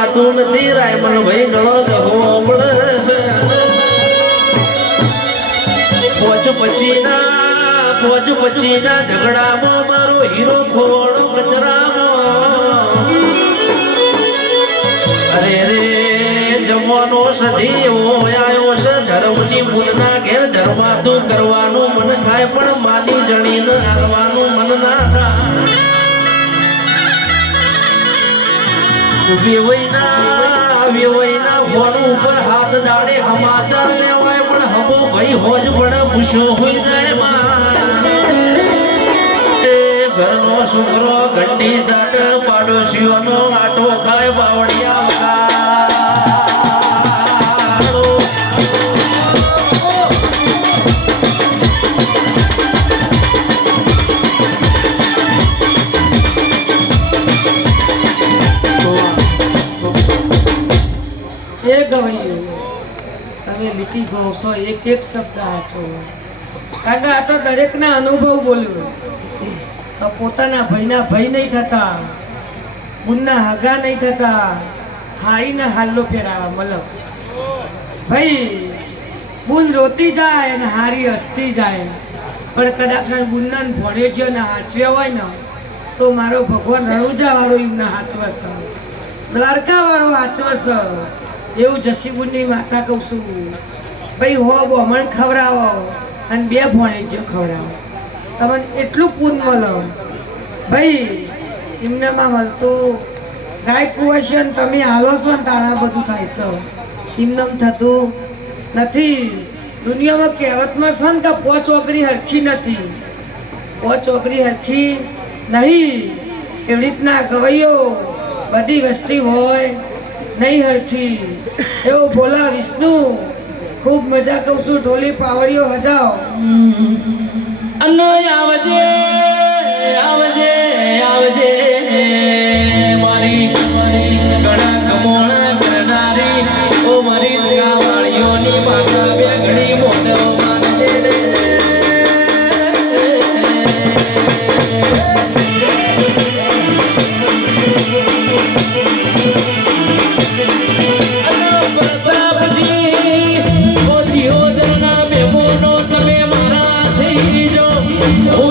થતું નથી રાયમલ ભાઈ ગળો ગહો પડે પોચ પછીના ઝઘડામાં મારો હીરો ખોણો કચરામાં અરે રે જમવાનો સધી એવો આવ્યો છે ધર્મની મૂલના ઘેર ધર્માતું કરવાનું મન થાય પણ માની જણીને હાલવાનું મન ના થાય વેવઈના ફોન ઉપર હાથ દાડે સમાચાર લેવાય પણ હમો ભાઈ હોજ પડે પૂછ્યો હોઈ જાય ઘરનો છોકરો ઘંટી દાડ પાડોશીઓનો આટો ખાય બાવળિયા તમે લીટી ગો છો એક એક શબ્દ છો કારણ કે આ તો દરેકના અનુભવ બોલ્યો તો પોતાના ભાઈના ભય નહીં થતા બુનના હગા નહીં થતા હારીના હાલ્લો ફેરાવા મતલબ ભાઈ બુન રોતી જાય અને હારી હસતી જાય પણ કદાચ બુનના ભણે છે ને હાચવ્યા હોય ને તો મારો ભગવાન રણુજા વાળો એમને હાચવસ દ્વારકા વાળો હાચવસ એવું જસીબુનની માતા કહું છું ભાઈ હો બમણ ખવડાવો અને બે ભણે જો ખવડાવો તમને એટલું પૂન મળો ભાઈ એમનામાં મળતું ગાય કુવાશન તમે હાલો છો ને તાણા બધું થાય છે એમનામ થતું નથી દુનિયામાં કહેવતમાં છે ને કે પોચ ઓગળી હરખી નથી પોચ ઓગળી હરખી નહીં એવી રીતના ગવૈયો બધી વસ્તી હોય નહીં હરખી એવું બોલા વિષ્ણુ ખૂબ મજા કહું છું ઢોલી પાવડીઓ હજાઓ અન્નો આવજે આવજે આવજે મારી ઘણા ગમોણા કરનારી ઓ મારી ગાવાળીઓની માતા બે ઘડી મોટો માનજે રે Oh